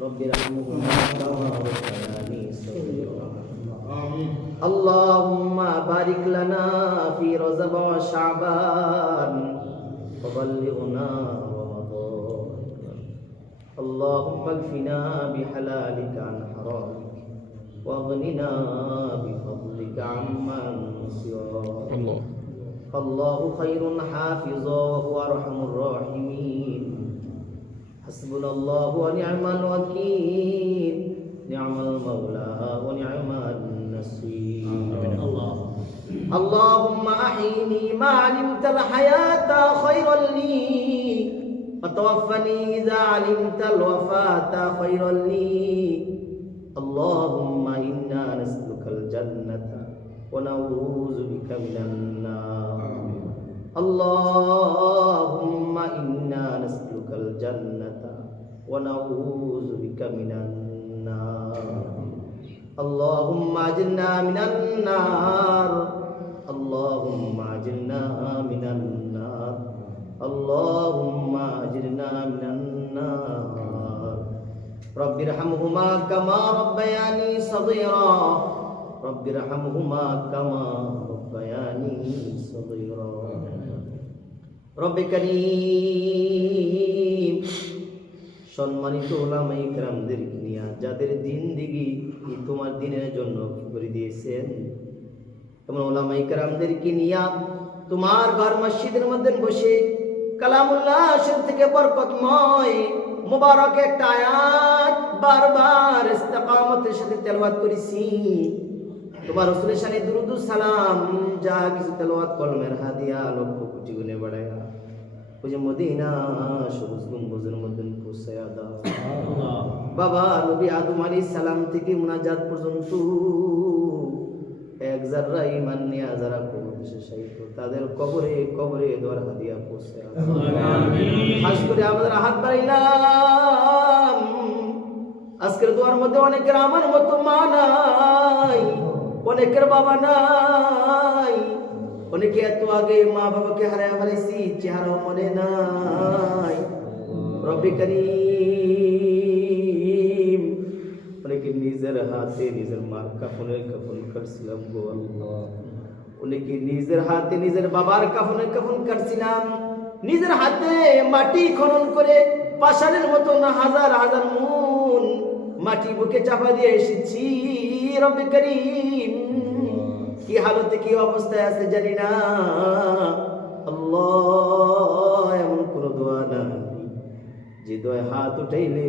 رب ارحمهما كما ربياني صغيرا اللهم بارك لنا في رجب وشعبان وبلغنا رمضان اللهم اكفنا بحلالك عن حرامك واغننا بفضلك عمن سواك الله خير حافظا وهو ارحم الراحمين حسبنا الله ونعم الوكيل نعم المولى ونعم النصير اللهم احيني ما علمت الحياة خيرا لي وتوفني اذا علمت الوفاة خيرا لي اللهم انا نسألك الجنة ونعوذ بك من النار اللهم إنا نسألك الجنة ونعوذ بك من النار اللهم أجرنا من النار اللهم أجرنا من النار اللهم أجرنا من النار رب ارحمهما كما ربياني صغيرا رب ارحمهما كما ربياني صغيرا رب করিম সম্মানিত উলামায়ে কেরামদেরকে নিয়ে যাদের জিন্দেগি তোমার দিনের জন্য করে দিয়েছেন তোমার উলামায়ে কেরামদেরকে নিয়ে তোমার ঘর মসজিদের মধ্যে বসে কালামুল্লাহ শরীফ থেকে বরকতময় মুবারক একটা আয়াত বারবার ইস্তিকামতের সাথে তেলাওয়াত করেছি তোমার রাসূলের শানে দুরূদ ও সালাম যা কিছু তেলাওয়াত কলমের হাদিয়া লক্ষ কোটি গুণে বাড়ায়া ওই যে মদিনা সবুজ গম্বুজের মধ্যে পৌঁছায়া দাও বাবা নবী আদম আলাইহিস সালাম থেকে মুনাজাত পর্যন্ত এক যারা ঈমান নিয়ে যারা কবরে শায়িত তাদের কবরে কবরে দোয়ার হাদিয়া পৌঁছায়া আমিন খাস করে আমাদের হাত বাড়াইলাম আজকের দোয়ার মধ্যে অনেকের আমার মতো মা নাই অনেকের বাবা নাই অনেকে এত আগে মা বাবাকে হারায় ফেলেছি চেহারা মনে নাই রব্বে করিম অনেকে নিজের হাতে নিজের মার কাফনের কাফন করছিলাম গো আল্লাহ অনেকে নিজের হাতে নিজের বাবার কাফনের কাফন করছিলাম নিজের হাতে মাটি খনন করে পাষাণের মতো না হাজার হাজার মন মাটি বুকে চাপা দিয়ে এসেছি রব্বে করিম কি হালতে কি অবস্থায় আছে জানি না আল্লাহ এমন কোন দোয়া নাই যে দোয়া হাত উঠাইলে